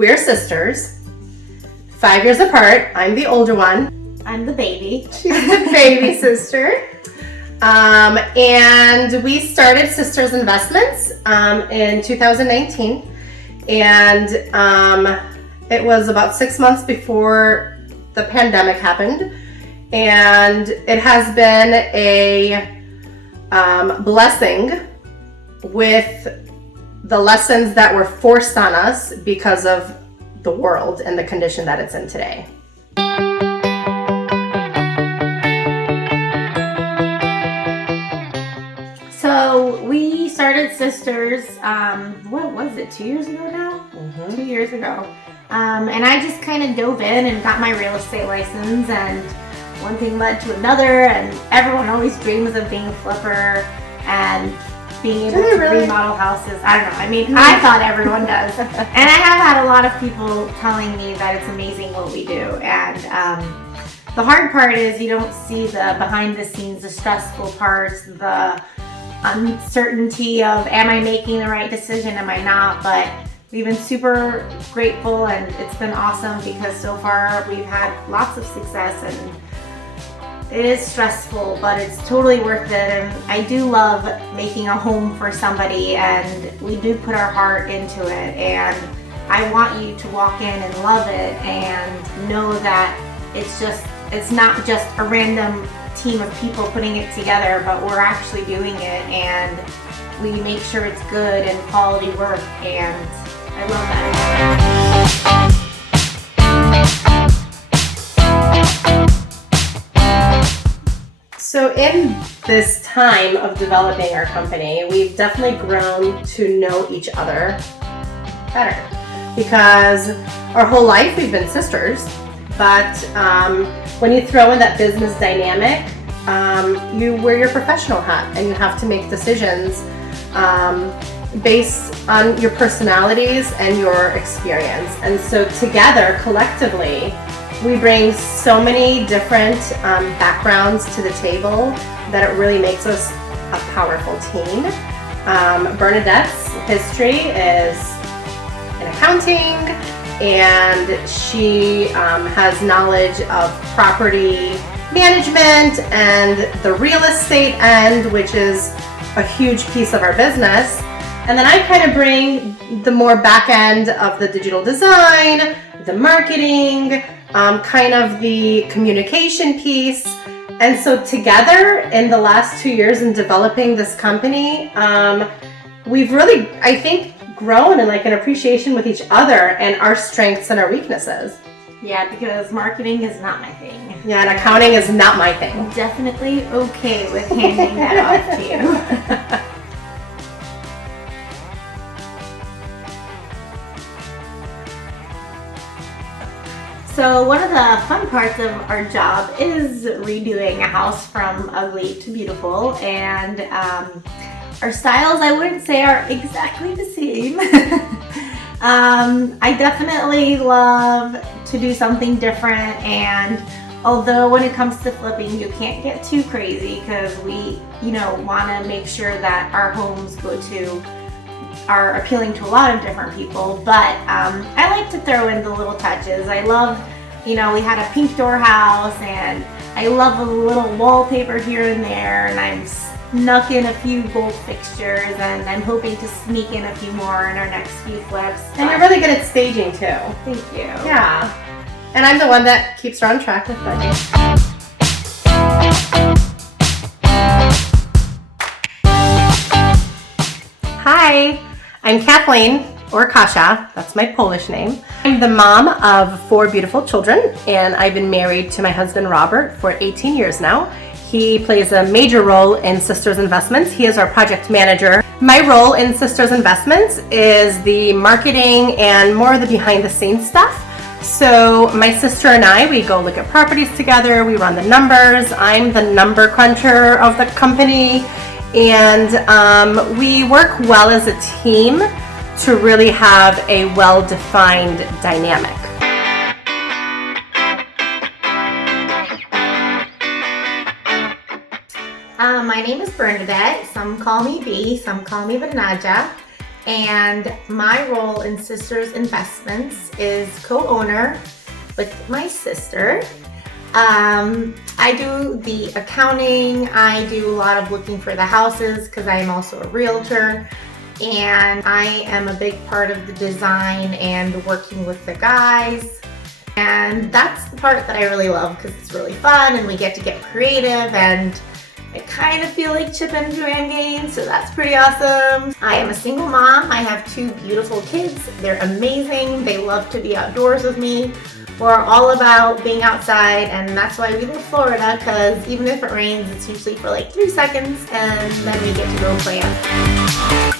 We're sisters, 5 years apart. I'm the older one. I'm the baby. She's the baby sister. And we started Cysters Investments in 2019. And it was about 6 months before the pandemic happened. And it has been a blessing with the lessons that were forced on us because of the world and the condition that it's in today. So we started Sisters, what was it, 2 years ago now? 2 years ago. And I just kind of dove in and got my real estate license, and one thing led to another, and everyone always dreams of being a flipper and being able to remodel houses. I don't know. I mean, I thought everyone does. And I have had a lot of people telling me that it's amazing what we do. And the hard part is you don't see the behind the scenes, the stressful parts, the uncertainty of am I making the right decision, am I not? But we've been super grateful, and it's been awesome because so far we've had lots of success, and it is stressful, but it's totally worth it. And I do love making a home for somebody, and we do put our heart into it. And I want you to walk in and love it and know that it's not just a random team of people putting it together, but we're actually doing it, and we make sure it's good and quality work, and I love that. So in this time of developing our company, we've definitely grown to know each other better, because our whole life we've been sisters, but when you throw in that business dynamic, you wear your professional hat and you have to make decisions based on your personalities and your experience. And so together, collectively, we bring so many different backgrounds to the table that it really makes us a powerful team. Bernadette's history is in accounting, and she has knowledge of property management and the real estate end, which is a huge piece of our business. And then I kind of bring the more back end of the digital design, the marketing, kind of the communication piece. And so together in the last 2 years in developing this company, we've really, I think, grown in like an appreciation with each other and our strengths and our weaknesses. Yeah, because marketing is not my thing. Yeah, and accounting is not my thing. I'm definitely okay with handing that off to you. So one of the fun parts of our job is redoing a house from ugly to beautiful, and our styles, I wouldn't say are exactly the same. I definitely love to do something different, and although when it comes to flipping, you can't get too crazy because we, want to make sure that our homes are appealing to a lot of different people, but I like to throw in the little touches. I love, we had a pink door house, and I love a little wallpaper here and there, and I'm snuck in a few gold fixtures, and I'm hoping to sneak in a few more in our next few flips. And you're really good at staging too. Thank you. Yeah. And I'm the one that keeps her on track with budget. Hi, I'm Kathleen, or Kasia, that's my Polish name. I'm the mom of 4 beautiful children, and I've been married to my husband Robert for 18 years now. He plays a major role in Cysters Investments. He is our project manager. My role in Cysters Investments is the marketing and more of the behind the scenes stuff. So my sister and I, we go look at properties together, we run the numbers. I'm the number cruncher of the company, and we work well as a team to really have a well-defined dynamic. My name is Bernadette. Some call me B, some call me Bernadzia. and my role in Cysters Investments is co-owner with my sister. I do the accounting, I do a lot of looking for the houses because I am also a realtor, and I am a big part of the design and working with the guys. And that's the part that I really love because it's really fun and we get to get creative, and I kind of feel like Chip and Joanne Gaines, so that's pretty awesome. I am a single mom. I have 2 beautiful kids. They're amazing. They love to be outdoors with me. We're all about being outside, and that's why we live Florida, because even if it rains, it's usually for like 3 seconds, and then we get to go play out.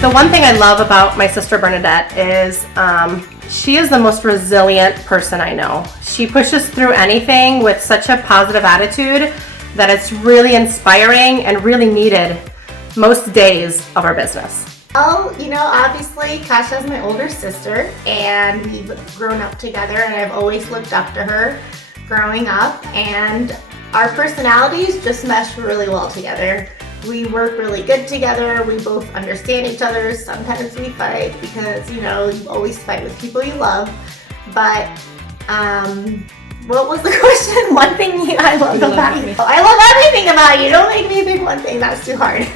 The one thing I love about my sister Bernadette is she is the most resilient person I know. She pushes through anything with such a positive attitude that it's really inspiring and really needed most days of our business. Oh, obviously Kasia is my older sister, and we've grown up together, and I've always looked up to her growing up, and our personalities just mesh really well together. We work really good together. We both understand each other. Sometimes we fight because, you always fight with people you love. But, what was the question? One thing I love about you. I love everything about you. Don't make me pick one thing. That's too hard.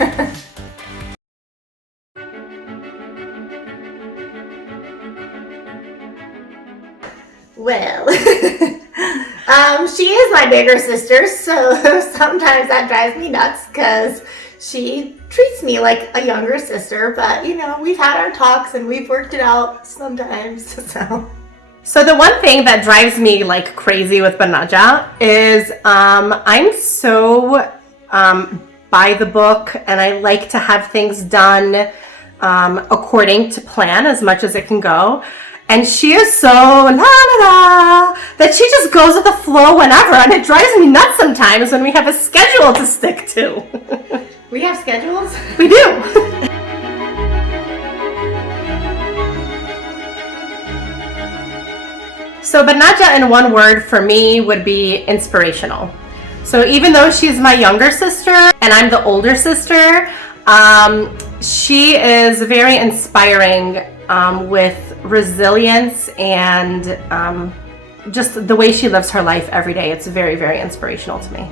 Well, she is my bigger sister, so sometimes that drives me nuts because she treats me like a younger sister, but we've had our talks and we've worked it out sometimes, So the one thing that drives me like crazy with Bernadzia is I'm so by the book, and I like to have things done according to plan as much as it can go. And she is so la la la that she just goes with the flow whenever, and it drives me nuts sometimes when we have a schedule to stick to. We have schedules? We do. So Bernadzia in one word for me would be inspirational. So even though she's my younger sister and I'm the older sister, she is very inspiring with resilience and just the way she lives her life every day. It's very, very inspirational to me.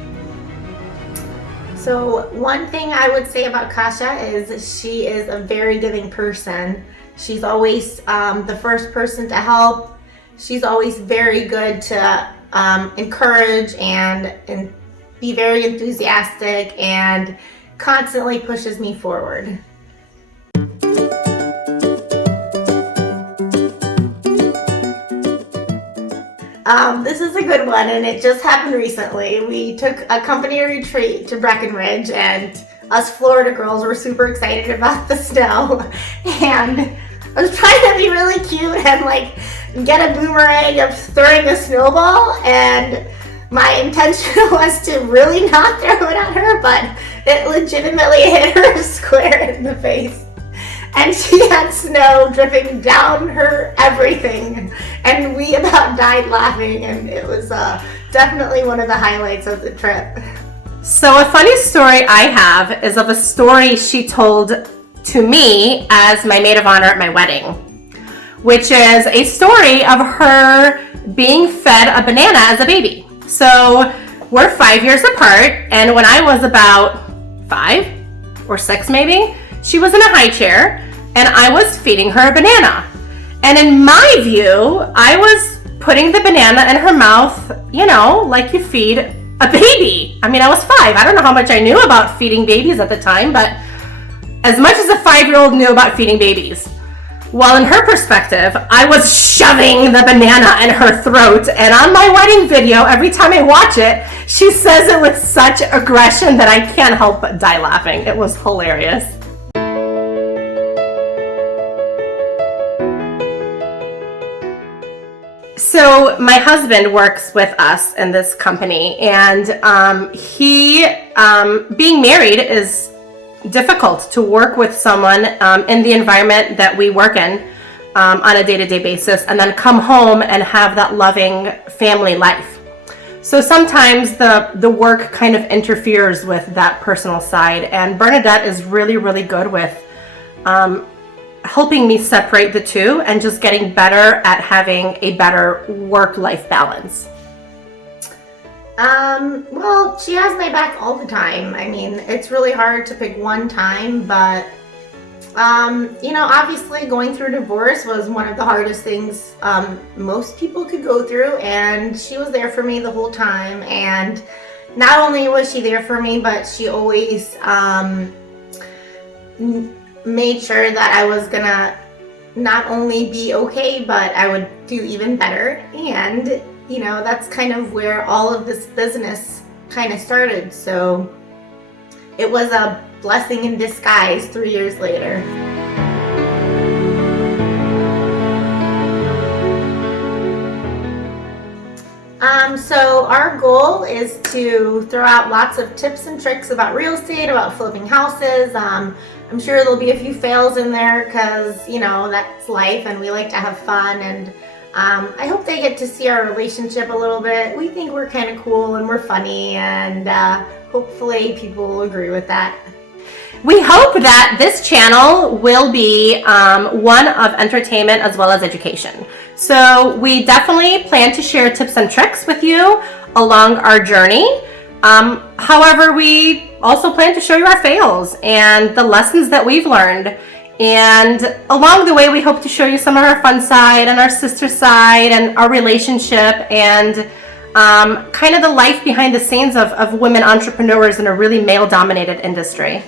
So one thing I would say about Kasia is she is a very giving person. She's always the first person to help. She's always very good to encourage and be very enthusiastic and constantly pushes me forward. This is a good one, and it just happened recently. We took a company retreat to Breckenridge, and us Florida girls were super excited about the snow. And I was trying to be really cute and like get a boomerang of throwing a snowball, and my intention was to really not throw it at her, but it legitimately hit her square in the face. And she had snow dripping down her everything, and we about died laughing, and it was definitely one of the highlights of the trip. So a funny story I have is of a story she told to me as my maid of honor at my wedding, which is a story of her being fed a banana as a baby. So we're 5 years apart, and when I was about 5 or 6 maybe, she was in a high chair, and I was feeding her a banana. And in my view, I was putting the banana in her mouth, like you feed a baby. I mean, I was 5. I don't know how much I knew about feeding babies at the time, but as much as a 5-year-old knew about feeding babies. Well, in her perspective, I was shoving the banana in her throat, and on my wedding video, every time I watch it, she says it with such aggression that I can't help but die laughing. It was hilarious. So my husband works with us in this company, and he, being married is difficult to work with someone in the environment that we work in on a day-to-day basis, and then come home and have that loving family life. So sometimes the work kind of interferes with that personal side, and Bernadette is really, really good with helping me separate the two and just getting better at having a better work-life balance. Well, she has my back all the time. I mean, it's really hard to pick one time, but you know, obviously going through divorce was one of the hardest things most people could go through, and she was there for me the whole time. And not only was she there for me, but she always made sure that I was gonna not only be okay, but I would do even better. And you know, that's kind of where all of this business kind of started. So it was a blessing in disguise 3 years later. So our goal is to throw out lots of tips and tricks about real estate, about flipping houses. I'm sure there'll be a few fails in there because, you know, that's life and we like to have fun. And I hope they get to see our relationship a little bit. We think we're kind of cool and we're funny, and hopefully people will agree with that. We hope that this channel will be one of entertainment as well as education. So we definitely plan to share tips and tricks with you along our journey. However, we also plan to show you our fails and the lessons that we've learned. And along the way, we hope to show you some of our fun side and our sister side and our relationship and kind of the life behind the scenes of women entrepreneurs in a really male-dominated industry.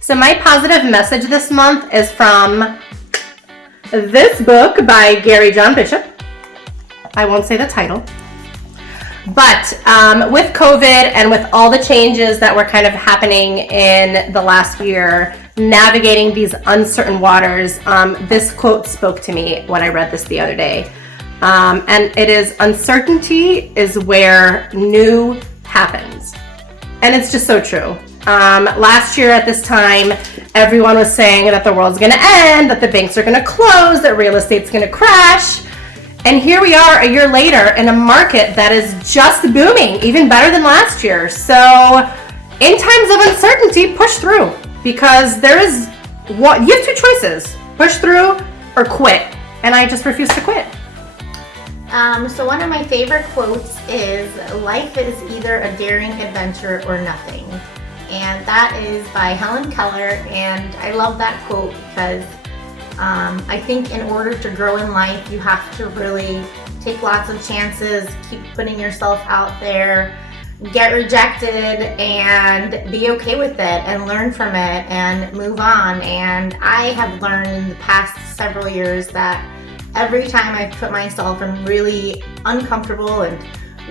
So my positive message this month is from this book by Gary John Bishop. I won't say the title. But with COVID and with all the changes that were kind of happening in the last year, navigating these uncertain waters, this quote spoke to me when I read this the other day. And it is, "Uncertainty is where new happens." And it's just so true. Last year at this time, everyone was saying that the world's gonna end, that the banks are gonna close, that real estate's gonna crash. And here we are a year later in a market that is just booming, even better than last year. So in times of uncertainty, push through, because you have two choices, push through or quit. And I just refuse to quit. So one of my favorite quotes is, "Life is either a daring adventure or nothing." And that is by Helen Keller. And I love that quote because I think in order to grow in life, you have to really take lots of chances, keep putting yourself out there, get rejected, and be okay with it and learn from it and move on. And I have learned in the past several years that every time I've put myself in really uncomfortable and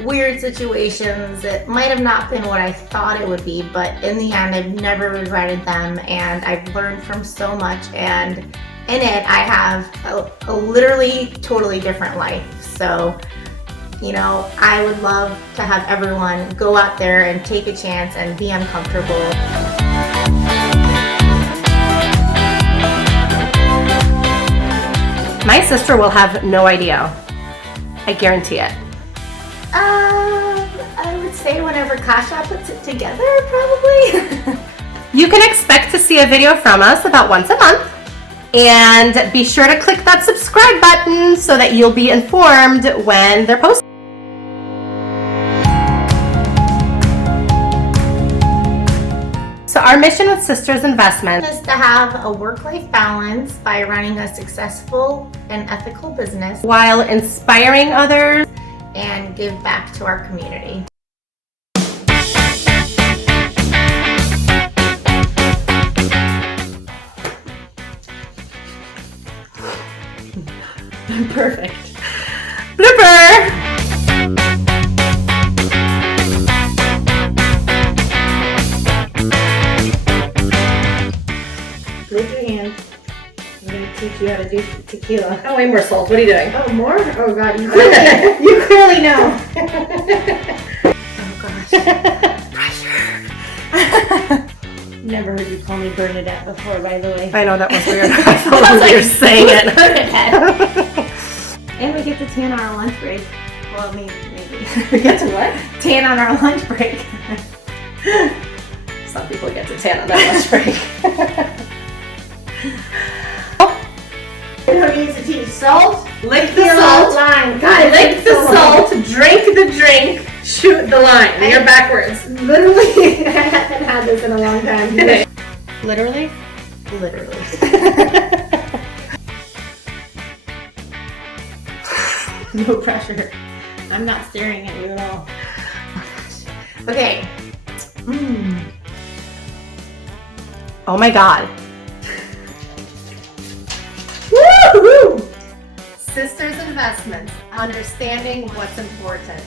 weird situations, it might have not been what I thought it would be, but in the end, I've never regretted them, and I've learned from so much, and in it, I have a literally totally different life. So, you know, I would love to have everyone go out there and take a chance and be uncomfortable. My sister will have no idea. I guarantee it. I would say whenever Kasia puts it together, probably. You can expect to see a video from us about once a month. And be sure to click that subscribe button so that you'll be informed when they're posted. So our mission with Cysters Investments is to have a work-life balance by running a successful and ethical business while inspiring others and give back to our community. Perfect. Blooper! Raise your hand. I'm going to teach you how to do tequila. Oh, way more salt. What are you doing? Oh, more? Oh, God. You clearly know. Oh, gosh. Pressure. Never heard you call me Bernadette before, by the way. I know, that was weird. I felt like you're saying it. And we get to tan on our lunch break. Well, maybe. We get to what? Tan on our lunch break. Some people get to tan on their lunch break. You don't need to teach salt. Lick the salt. Line. Lick the salt. Drink the drink. Shoot the line. You're backwards. Literally, I haven't had this in a long time. Literally? Literally. No pressure. I'm not staring at you at all. Okay. Oh my God. Woo-hoo! Cysters Investments, understanding what's important.